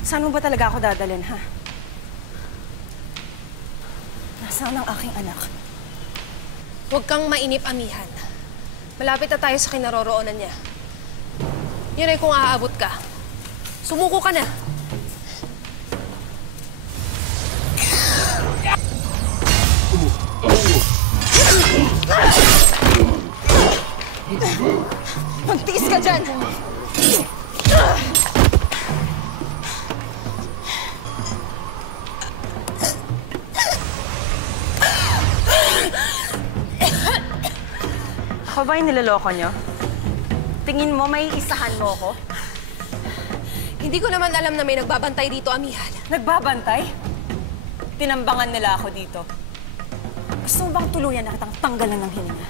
Saan mo ba talaga ako dadalhin, ha? Nasaan ang aking anak? Huwag kang mainip, amihan. Malapit na tayo sa kinaroroonan niya. Yun ay kung aabot ka. Sumuko ka na. Magtiis ka dyan! Ako ba yung niloloko nyo? Tingin mo may isahan mo ko? Hindi ko naman alam na may nagbabantay dito, amihan. Nagbabantay? Tinambangan nila ako dito. Gusto mo bang tuluyan na kitang tanggalan ng hininga?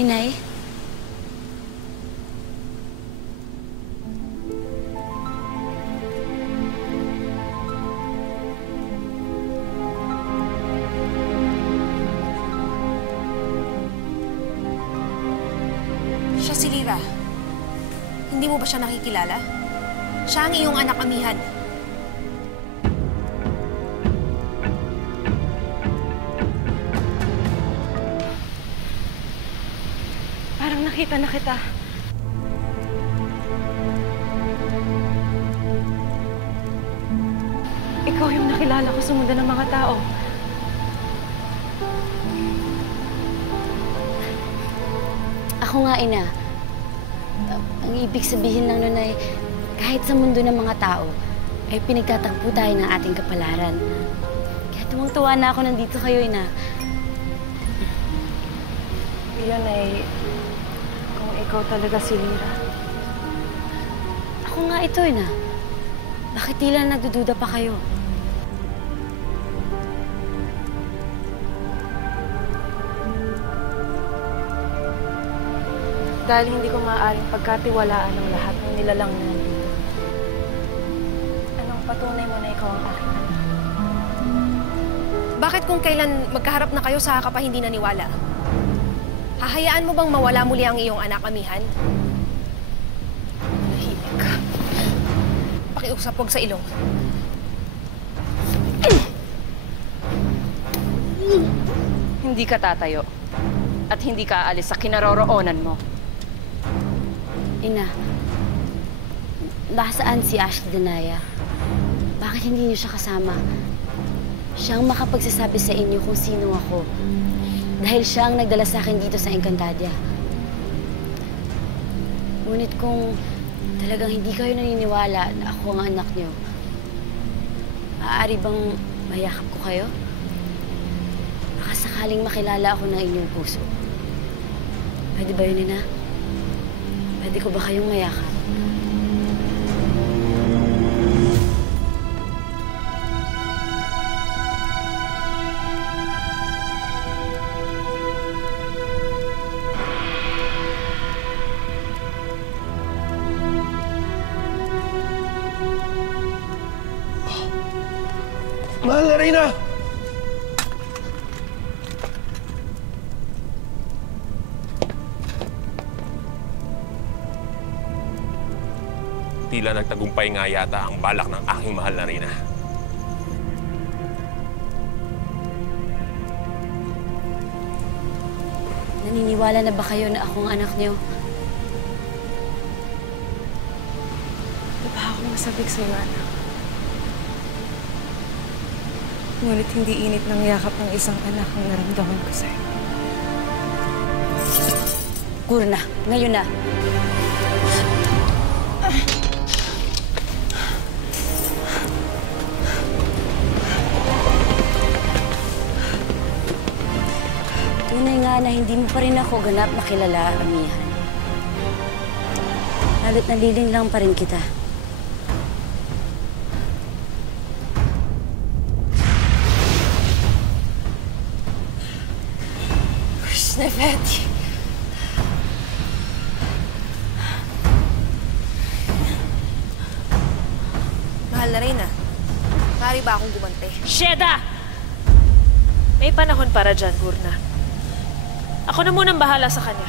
Inay? Siya si Lyra. Hindi mo ba siya nakikilala? Siya ang iyong anak, amihan. Parang nakita na kita. Ikaw yung nakilala ko sa mundo ng mga tao. Ako nga, Ina. Ang ibig sabihin lang nun ay kahit sa mundo ng mga tao, ay pinagtatagpo tayo ng ating kapalaran. Kaya tuwang-tuwa na ako nandito kayo, Ina. Iyon ay kung ikaw talaga si Lyra. Ako nga ito, Ina. Bakit tila nagdududa pa kayo? Dahil hindi ko maaaring pagkatiwalaan ang lahat ng nilalang na nandito. Anong patunay mo na ikaw ang aking anak? Bakit kung kailan magkaharap na kayo sa ka pa hindi naniwala? Hahayaan mo bang mawala muli ang iyong anak, amihan? Nahimik ka. Pakiusap, huwag sa ilong. Hindi ka tatayo. At hindi ka aalis sa kinaroroonan mo. Ina, nasaan si Ashley Danaya? Bakit hindi niyo siya kasama? Siyang makapagsasabi sa inyo kung sino ako. Dahil siya ang nagdala sa akin dito sa Encantadia. Ngunit kung talagang hindi kayo naniniwala na ako ang anak niyo, maaari bang mayakap ko kayo? Baka sakaling makilala ako ng inyong puso. Pwede ba yun, Ina? Pwede ko ba kayong mayakap? Mahal na Reyna! Tila nagtagumpay nga yata ang balak ng aking mahal na Reyna. Naniniwala na ba kayo na akong anak niyo? Di ba ako masabik sa'yo, anak? Ngunit hindi init ng yakap ng isang anak ang naramdaman ko sa'yo. Gurna, ngayon na. Tunay nga na hindi mo pa rin ako ganap na kilala, amihan. Lalo't naliling lang pa rin kita. Nefeti. Mahal na Reyna, maaari ba akong gumante? Sheda! May panahon para dyan, Gurna. Ako na munang bahala sa kanya.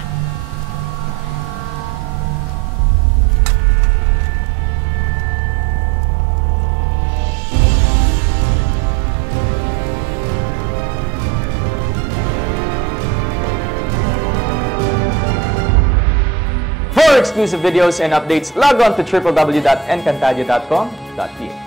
exclusive videos and updates, log on to www.encantadia.com.ph.